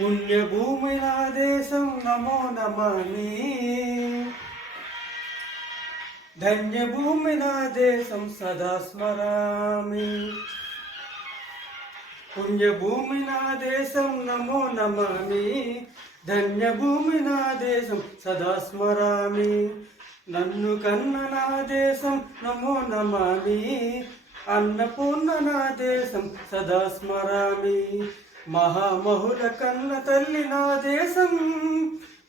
పుణ్యభూమి నా దేశం నమో నమామి. ధన్యభూమి నా దేశం సదా స్మరామి. పుణ్యభూమి నా దేశం నమో నమామి. ధన్యభూమి నా దేశం సదా స్మరామి. నన్ను కన్న నా దేశం నమో నమామి. అన్నపూర్ణ నా దేశం సదా స్మరామి. మహామహుల కన్న తల్లి నా దేశం.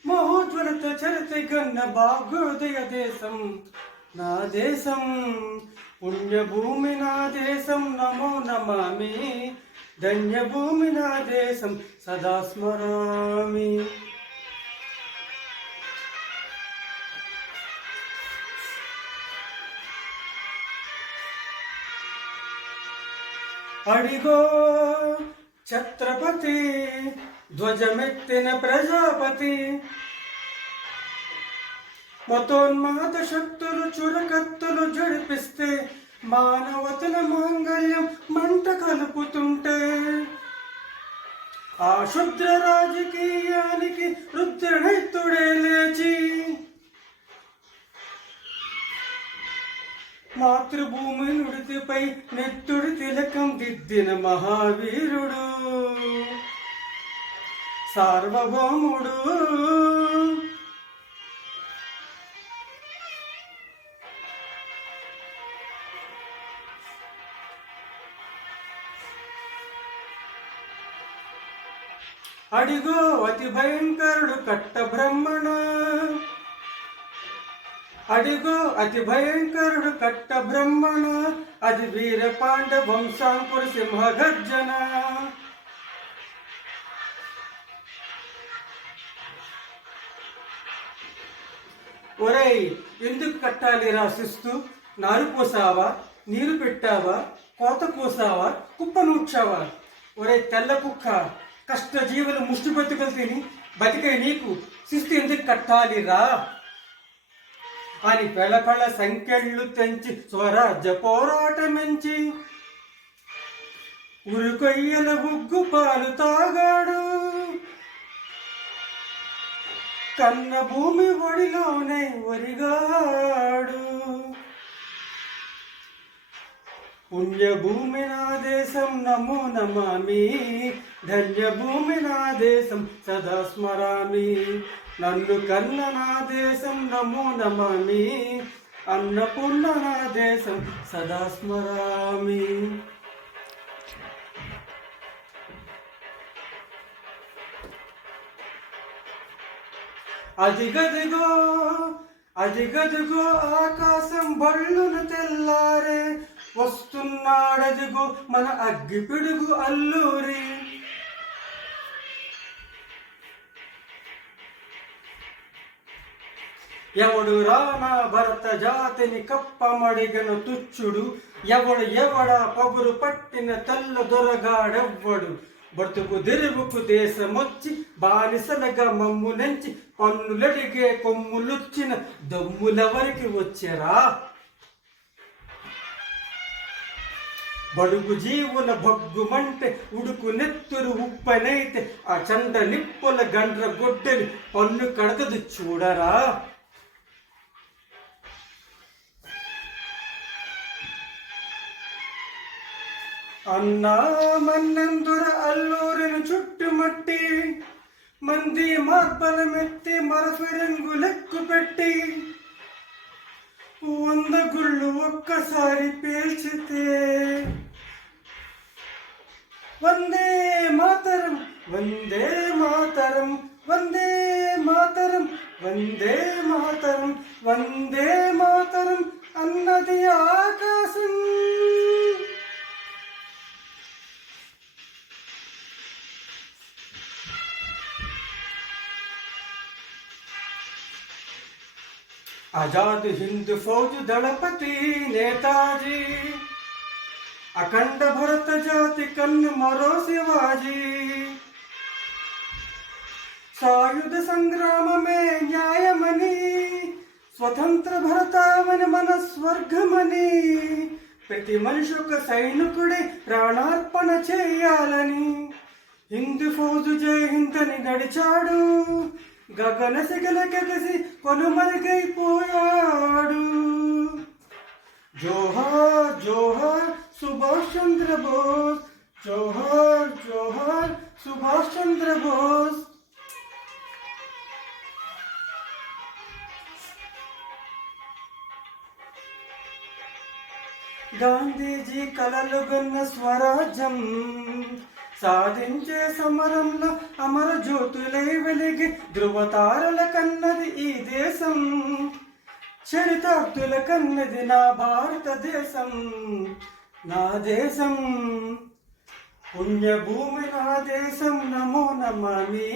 మహోజ్వలత చరిత గన్న భాగోదయ దేశం నా దేశం. పుణ్యభూమి నా దేశం నమో నమామి. ధన్యభూమి నా దేశం సదా స్మరామి. అడిగో ఛత్రపతి ధ్వజమెత్తిన ప్రజాపతి. మతోన్మాద శక్తులు చురకత్తులు జడిపిస్తే మానవతల మాంగళ్యం మంట కలుపుతుంటే ఆ శుద్ర రాజకీయానికి రుద్రనైతుడే లేచి మాతృభూమి నుడితిపై నెత్తుడి తిలకం దిద్దిన మహావీరుడు సార్వభౌముడు. అడిగో అతి భయంకరుడు కట్ట బ్రహ్మణ. అడిగో అతి భయంకరుడు కట్ట బ్రహ్మణ. అది వీర పాండ వంశాంకుర సింహగర్జన. ఒరేయ్, ఎందుకు కట్టాలి రాసిస్తూ? నారు పోసావా, నీరు పెట్టావా, కోత కోసావా, కుప్ప నూడ్చావా? ఒరే తెల్ల కుక్క, కష్టజీవులు ముష్టి బతుకులు తిని బతికే నీకు శిస్తు ఎందుకు కట్టాలిరా అని పెళపెళ సంఖ్యలు తెంచి స్వరాజ్య పోరాటమించి ఉరుకొయ్యల బుగ్గు పాలు తాగాడు. కన్న భూమి ఒడిలోనే ఒరిగాడు. పుణ్యభూమి నా దేశం నమో నమామి. ధన్యభూమి నా దేశం సదా స్మరామి. నన్ను కన్న నా దేశం నమో నమామి. అన్నపూర్ణ నా దేశం సదా స్మరామి. అదిగదిగో అదిగదిగో ఆకాశం బళ్ళును తెల్లారే. వస్తున్నాడదిగో మన అగ్గిపిడుగు అల్లూరి. ఎవడు రానా భరత జాతిని కప్పమడిగను తుచ్చుడు. ఎవడా పగురు పట్టిన తెల్ల దొరగాడెవ్వడు. బ్రతుకు తెరువుకు దేశమొచ్చి బానిసలుగా మమ్ము నెంచి పన్నులడిగే కొమ్ములుచ్చిన దమ్ములెవరికి వచ్చారా? బడుగు జీవుల భగ్గుమంటే ఉడుకు నెత్తురు ఉప్పనైతే ఆ చండ నిప్పుల గండ్ర గొడ్డలి పన్ను కడతదు చూడరా. అన్నా మన్నెందుర అల్లూరిని చుట్టుమట్టి మంది మార్బలమెత్తి మరఫిరంగు లెక్కు పెట్టి 100 గుళ్ళు ఒక్కసారి పేల్చితే వందే మాతరం వందే మాతరం వందే మాతరం వందే మాతరం వందే మాతరం అన్నది ఆకాశం. आजाद हिंद फौज दलपति नेताजी. अखंड भरत जाति कन्न मरो शिवाजी. सायुध संग्राम में न्यायमणि स्वतंत्र भरतावन मन स्वर्गमणि. ప్రతి మనిషి ఒక సైనికుడే ప్రాణార్పణ చేయాలని హిందూ ఫౌజు జై హింద్ అని నడిచాడు, గగన సిగలకెగసి కొలుమరిగైపోయాడు. జోహార్ జోహార్ సుభాష్ చంద్ర బోస్, జోహార్ జోహార్ సుభాష్ చంద్ర బోస్. గాంధీజీ కలలుగన్న స్వరాజ్యం సాధించే సమరంలో అమర జ్యోతులై వెలిగి ధృవతారల కన్నది ఈ దేశం, చరితార్థుల కన్నది నా భారతదేశం, నా దేశం. పుణ్యభూమి నా దేశం నమో నమామి,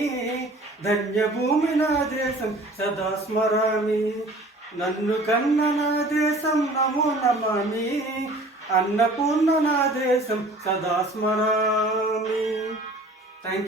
ధన్యభూమి నా దేశం సదా స్మరామి. నన్ను కన్న నా దేశం నమో నమామి, అన్నపూర్ణ నా దేశం సదా స్మరామి. Thank you.